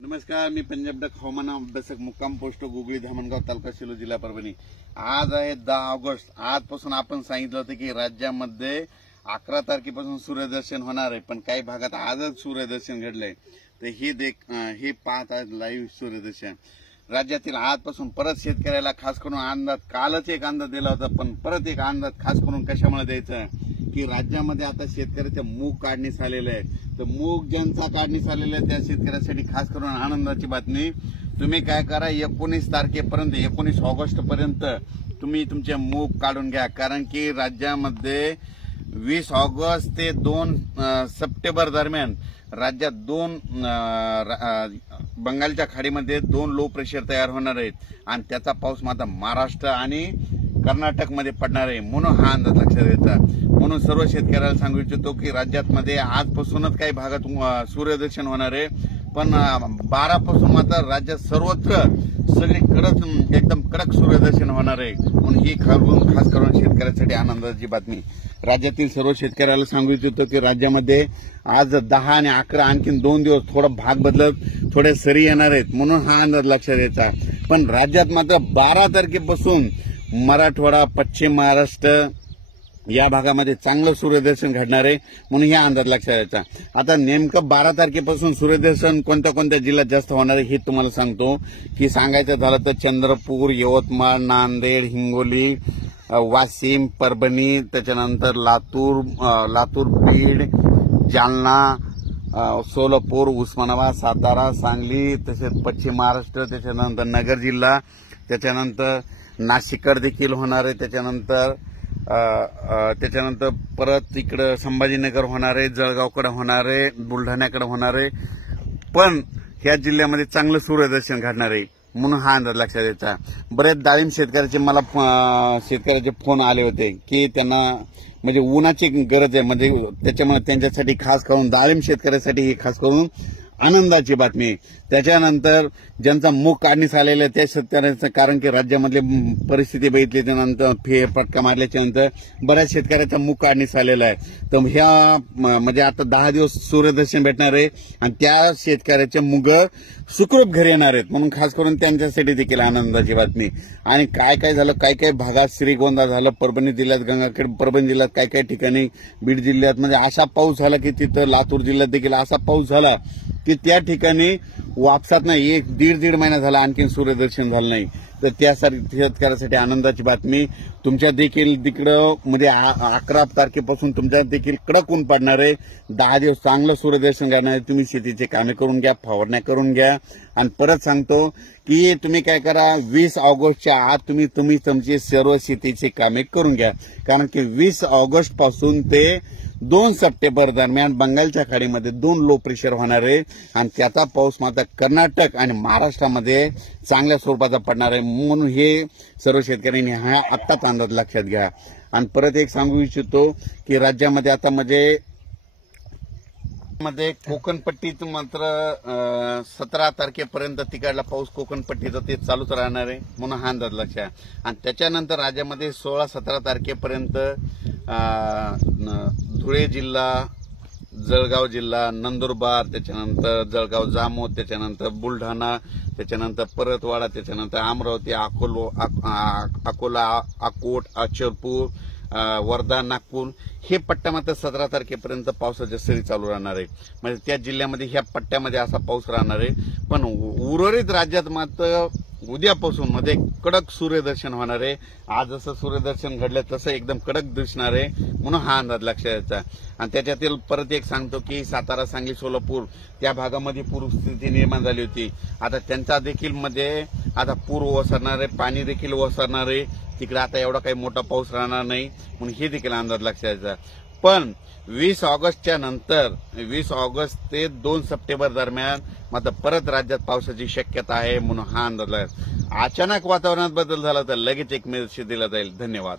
नमस्कार, मी पंजाब डक हवामान अभ्यासक मुक्काम पोस्ट गुगळी धामणगाव तालुका शिलो जिल्हा परभणी। आज आहे 10 ऑगस्ट। आजपासून आपण सांगितलं होतं की राज्यामध्ये 11 तारखेपासून सूर्यदर्शन होणार आहे, पण काही भागात आजच सूर्यदर्शन घडलंय। तर हे पाहत आहेत लाईव्ह सूर्यदर्शन। राज्यातील आजपासून परत शेतकऱ्याला खास करून अंदाज, कालच एक अंदाज दिला होता, पण परत एक अंदाज खास करून कशामुळे द्यायचा की राज्यामध्ये आता शेतकऱ्याचे मूग काढणीस आलेले आहे। तर मूग ज्यांचा काढणीस आलेला आहे त्या शेतकऱ्यासाठी खास करून आनंदाची बातमी। तुम्ही काय करा, 19 तारखेपर्यंत 19 ऑगस्ट पर्यंत तुम्ही तुमचे मूग काढून घ्या, कारण की राज्यामध्ये 20 ऑगस्ट ते 2 सप्टेंबर दरम्यान राज्यात बंगालच्या खाडीमध्ये 2 लो प्रेशर तयार होणार आहेत आणि त्याचा पाऊस मात्र महाराष्ट्र आणि कर्नाटकमध्ये पडणार आहे, म्हणून हा अंदाज लक्षात घ्यायचा। म्हणून सर्व शेतकऱ्याला सांगू इच्छितो की राज्यामध्ये आजपासूनच काही भागात सूर्यदर्शन होणार आहे, पण 12 पासून मात्र राज्यात सर्वत्र सगळीकडे एकदम कडक सूर्यदर्शन होणार आहे, म्हणून ही खास करून शेतकऱ्यांसाठी आनंदाची बातमी। राज्यातील सर्व शेतकऱ्याला सांगू इच्छितो की राज्यामध्ये आज 10 आणि 11 आणखीन 2 दिवस थोडा भाग बदलत थोडे सरी येणार आहेत, म्हणून हा अंदाज लक्षात घ्यायचा। पण राज्यात मात्र 12 तारखेपासून मराठवाडा, पश्चिम महाराष्ट्र या भागामध्ये चांगलं सूर्यदर्शन घडणार आहे, म्हणून हा अंदाज लक्षात घ्यायचा। आता नेमकं 12 तारखेपासून सूर्यदर्शन कोणत्या कोणत्या जिल्ह्यात जास्त होणार आहे हे तुम्हाला सांगतो की सांगायचं झालं तर चंद्रपूर, यवतमाळ, नांदेड, हिंगोली, वाशिम, परभणी, त्याच्यानंतर लातूर, बीड, जालना, सोलापूर, उस्मानाबाद, सातारा, सांगली, तसेच पश्चिम महाराष्ट्र, त्याच्यानंतर नगर जिल्हा, त्याच्यानंतर नाशिककडे देखील होणार आहे, त्याच्यानंतर परत इकडं संभाजीनगर होणार आहे, जळगावकडे होणार आहे, बुलढाण्याकडे होणार आहे, पण ह्या जिल्ह्यामध्ये चांगलं सूर्यदर्शन घडणार आहे, म्हणून हा अंदाज लक्षात द्यायचा। बरेच डाळिंब शेतकऱ्याचे फोन आले होते की त्यांना म्हणजे उन्हाची गरज आहे, म्हणजे त्याच्यामुळे त्यांच्यासाठी खास करून डाळिंब शेतकऱ्यासाठी ही खास करून आनंदाची बातमी। त्याच्यानंतर ज्यांचा मूग काढणीस आलेला आहे त्या शेतकऱ्यांचं, कारण की राज्यामधली परिस्थिती बघितली त्यानंतर फटका मारल्याच्या नंतर बऱ्याच शेतकऱ्याचा मूग काढणीस आलेला आहे। तर ह्या म्हणजे आता 10 दिवस सूर्यदर्शन भेटणार आहे आणि त्या शेतकऱ्याचे मूग सुखरूप घरी येणार आहेत, म्हणून खास करून त्यांच्यासाठी देखील आनंदाची बातमी। आणि काय झालं, काही भागात श्रीगोंदा झालं, परभणी जिल्ह्यात, गंगाखेड, परभणी जिल्ह्यात, काही ठिकाणी बीड जिल्ह्यात म्हणजे असा पाऊस झाला की तिथं लातूर जिल्ह्यात देखील असा पाऊस झाला की त्या ठिकाणी वापसात नाही 1-1.5 महिना झाला आणखी सूर्यदर्शन झालं नाही। तर त्या शेतकऱ्यासाठी आनंदाची बातमी। तुमच्या देखील तिकडं म्हणजे 11 तारखेपासून तुमच्या देखील कडक ऊन पडणार आहे, 10 दिवस चांगलं सूर्यदर्शन घडणार आहे। तुम्ही शेतीचे कामे करून घ्या, फवारण्या करून घ्या आणि परत सांगतो की तुम्ही काय करा, 20 ऑगस्टच्या आत तुम्ही तुमची सर्व शेतीची कामे करून घ्या, कारण की 20 ऑगस्ट पासून ते 2 सप्टेंबर दरम्यान बंगालच्या खाडीमध्ये 2 लो प्रेशर होणार आहे आणि त्याचा पाऊस मात्र कर्नाटक आणि महाराष्ट्रामध्ये चांगल्या स्वरूपाचा पडणार आहे, म्हणून हे सर्व शेतकऱ्यांनी हा आत्ताच अंदाज लक्षात घ्या। आणि परत एक सांगू इच्छितो की राज्यामध्ये आता मध्ये कोकणपट्टीत मात्र 17 तारखेपर्यंत तिकडला पाऊस कोकणपट्टीचा ते चालूच राहणार आहे, म्हणून हा अंदाज लक्षात। आणि त्याच्यानंतर राज्यामध्ये 16-17 तारखेपर्यंत धुळे जिल्हा, जळगाव जिल्हा, नंदुरबार, त्याच्यानंतर जळगाव जामोद, त्याच्यानंतर बुलढाणा, त्याच्यानंतर परतवाडा, त्याच्यानंतर अमरावती, अकोला, अकोट, अचलपूर, वर्धा, नागपूर हे पट्ट्या मात्र 17 तारखेपर्यंत पावसाच्या सरी चालू राहणार आहे, म्हणजे त्या जिल्ह्यामध्ये ह्या पट्ट्यामध्ये असा पाऊस राहणार आहे। पण उर्वरित राज्यात मात्र उद्यापासून मध्ये कडक सूर्यदर्शन होणार आहे। आज जसं सूर्यदर्शन घडलं तसं एकदम कडक दिसणार आहे, म्हणून हा अंदाज लक्षात द्यायचा। आणि त्याच्यातील परत एक सांगतो की सातारा, सांगली, सोलापूर त्या भागामध्ये पूरस्थिती निर्माण झाली होती, आता त्यांचा देखील मध्ये आता पूर ओसरणार आहे, पाणी देखील ओसरणार आहे तिकडे, आता एवढा काही मोठा पाऊस राहणार नाही, म्हणून हे देखील अंदाज लक्षात द्यायचा। पण 20 ऑगस्टच्या नंतर 20 ऑगस्ट ते 2 सप्टेंबर दरम्यान मात्र परत राज्यात पावसाची शक्यता आहे, म्हणून हा अंदाज अचानक वातावरणात बदल झाला तर लगेच एक मेसेज दिला जाईल। धन्यवाद।